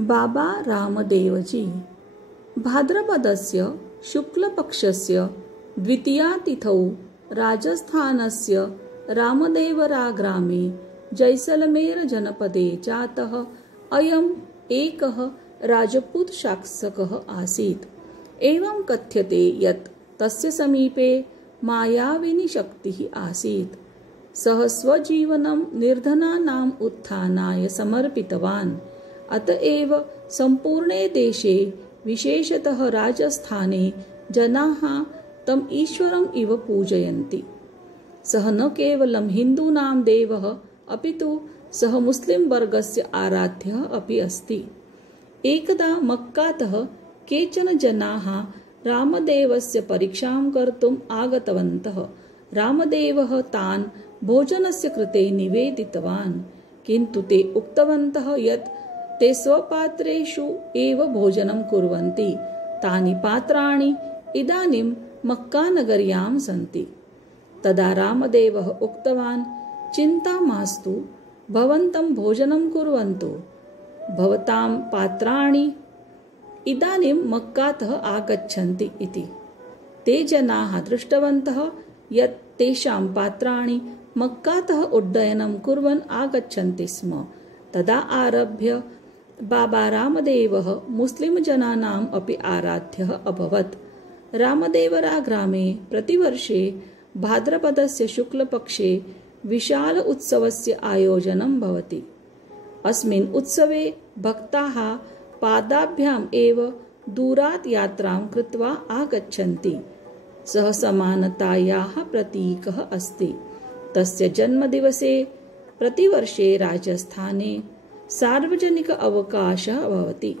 बाबा रामदेवजी भाद्रपदस्य शुक्लपक्षस्य द्वितीयातिथौ राजस्थानस्य रामदेवराग्रामे जैसलमेरजनपदे जातः अयम् एकः राजपूतशासकः आसीत्। एवं कथ्यते यत् तस्य समीपे मायाविनी आसीत्। सः स्वजीवनं निर्धनानाम् उत्थानाय समर्पितवान्। अतएव सम्पूर्णे देशे विशेषतः राजस्थाने जनाः तम् ईश्वरम् इव पूजयन्ति। सः न केवलं हिन्दूनां देवः अपितु सः मुस्लिं वर्गस्य आराध्यः अपि अस्ति। एकदा मक्कातः केचन जनाः रामदेवस्य परीक्षां कर्तुम् आगतवन्तः। रामदेवः तान् भोजनस्य कृते निवेदितवान्, किन्तु ते उक्तवन्तः यत् ते स्वपात्रेषु एव भोजनं कुर्वन्ति। तानि पात्राणि इदानीं मक्कानगर्यां सन्ति। तदा रामदेवः उक्तवान्, चिन्ता मास्तु, भवन्तं भोजनं कुर्वन्तु। भवतां पात्राणि इदानीं मक्कातः आगच्छन्ति इति। ते जनाः दृष्टवन्तः यत् तेषां पात्राणि मक्कातः उड्डयनं कुर्वन् आगच्छन्ति स्म। तदा आरभ्य बाबा रामदेवः मुस्लिमजनानाम् अपि आराध्यः अभवत्। रामदेवराग्रामे प्रतिवर्षे भाद्रपदस्य शुक्लपक्षे विशाल उत्सवस्य आयोजनं भवति। अस्मिन् उत्सवे भक्ताः पादाभ्याम् एव दूरात् यात्रां कृत्वा आगच्छन्ति। सः समानतायाः प्रतीकः अस्ति। तस्य जन्मदिवसे प्रतिवर्षे राजस्थाने सार्वजनिक अवकाशः भवति।